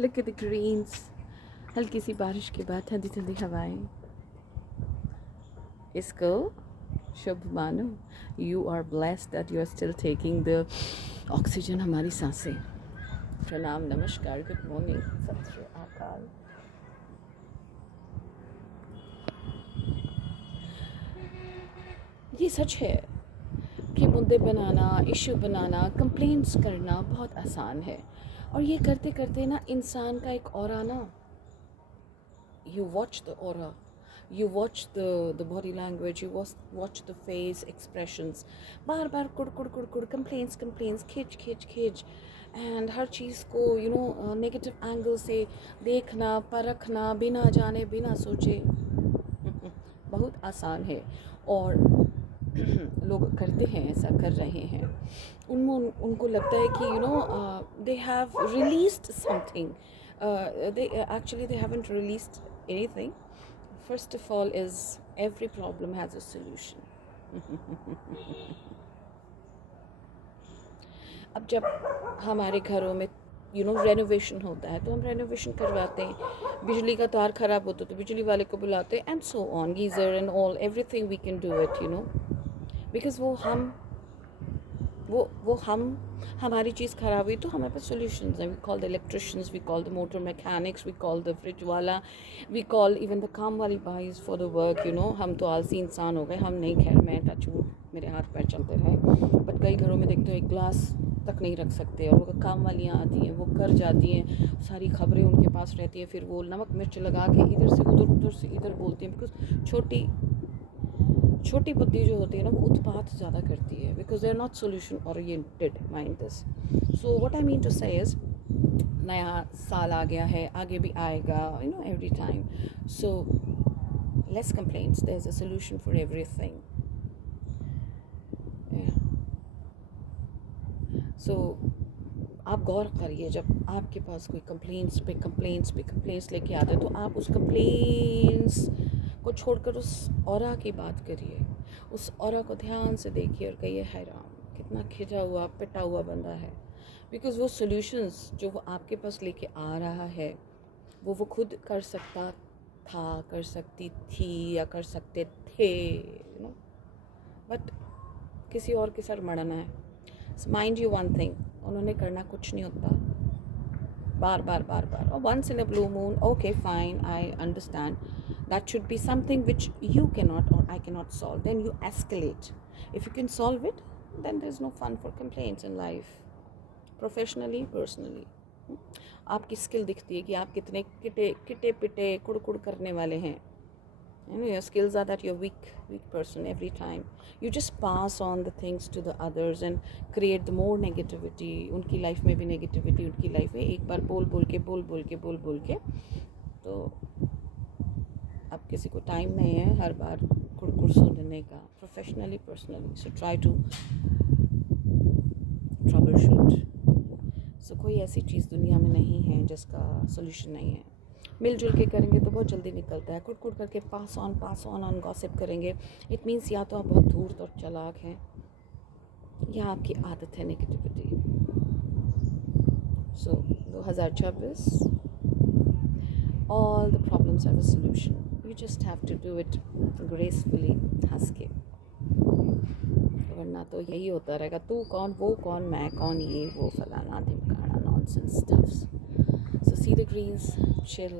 Look at the greens. हल्की सी बारिश के बाद ठंडी ठंडी हवाएं. इसको शुभ मानो. You are blessed that you are still taking the oxygen हमारी सांसें. प्रणाम, नमस्कार, गुड मॉर्निंग, सत श्री अकाल. ये सच है कि मुद्दे बनाना, इशू बनाना, कंप्लेंट्स करना बहुत आसान है. और ये करते करते ना इंसान का एक ऑरा ना, you watch the aura, you watch the body language, you watch the face expressions. Bar bar कुड़ कुड़ कुड़ कुड़ complaints, खिच खिच खिच, एंड हर चीज़ को नेगेटिव एंगल से देखना, परखना, बिना जाने बिना सोचे बहुत आसान है. और लोग करते हैं, ऐसा कर रहे हैं. उनको लगता है कि they have released something. They haven't released anything. First of all is every problem has a solution. अब जब हमारे घरों में रेनोवेशन होता है तो हम रेनोवेशन करवाते हैं. बिजली का तार ख़राब होता है तो बिजली वाले को बुलाते हैं, and so on, geyser and all, everything we can do it, because वो हमारी चीज़ ख़राब हुई तो हमारे पास सोल्यूशंस हैं. We call the electricians, we call the motor mechanics, we call the fridge वाला, वी कॉल इवन द काम वाली बाइज फॉर द वर्क. हम तो आलसी इंसान हो गए. हम नहीं, खैर मैं टचवुड मेरे हाथ पैर चलते रहे, बट कई घरों में देखते हो एक ग्लास तक नहीं रख सकते, और वो काम वालियाँ आती हैं, वो कर जाती हैं, सारी खबरें उनके पास रहती हैं, फिर वो नमक मिर्च लगा के इधर से उधर, उधर से इधर बोलती हैं. बिकॉज छोटी बुद्धि जो होती है ना, वो उत्पात ज़्यादा करती है, because they are not solution oriented. Mind this. So what I mean to say is, नया साल आ गया है, आगे भी आएगा, every time. So less complaints, there is a solution for everything. So आप गौर करिए, जब आपके पास कोई कंप्लेंट्स लेके आते हैं, तो आप उस कंप्लेंट्स को छोड़कर उस ऑरा की बात करिए. उस ऑरा को ध्यान से देखिए और कहिए, हाय राम, कितना खिंचा हुआ, पिटा हुआ बंदा है. बिकॉज़ वो सॉल्यूशंस जो वो आपके पास लेके आ रहा है, वो खुद कर सकता था, कर सकती थी, या कर सकते थे, बट किसी और के सर मड़ना है. माइंड यू वन थिंग, उन्होंने करना कुछ नहीं होता. बार बार और once in a blue moon, okay fine, I understand, that should be something which you cannot or I cannot solve. Then you escalate. If you can solve it, then there's no fun for complaints in life, professionally, personally. आपकी skill दिखती है कि आप कितने किटे पिटे कुड़ करने वाले हैं. Your skills are that you're weak person every time. You just pass on the things to the others and create the more negativity. उनकी लाइफ में भी नेगेटिविटी, उनकी लाइफ में एक बार बोल के तो अब किसी को टाइम नहीं है हर बार कुड़ सुनने का, professionally, personally. So try to troubleshoot. So कोई ऐसी चीज़ दुनिया में नहीं है जिसका सोल्यूशन नहीं है. मिलजुल के करेंगे तो बहुत जल्दी निकलता है. कुड़ करके पास ऑन गॉसिप करेंगे, इट मीन्स या तो आप बहुत धूर्त और चालाक हैं, या आपकी आदत है negativity. So 2026, all the problems have a solution. You just have to do it gracefully, हंस के. वरना तो यही होता रहेगा, तू कौन, वो कौन, मैं कौन, ये वो, फलाना ढिमकाना, nonsense stuffs. So see the greens, chill,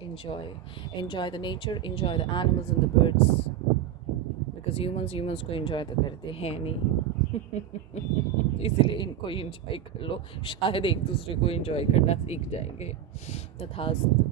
enjoy the nature, enjoy the animals and the birds, because humans को enjoy तो करते हैं नहीं. इसलिए इनको enjoy कर लो, शायद एक दूसरे को enjoy करना सीख जाएंगे. तथास्तु.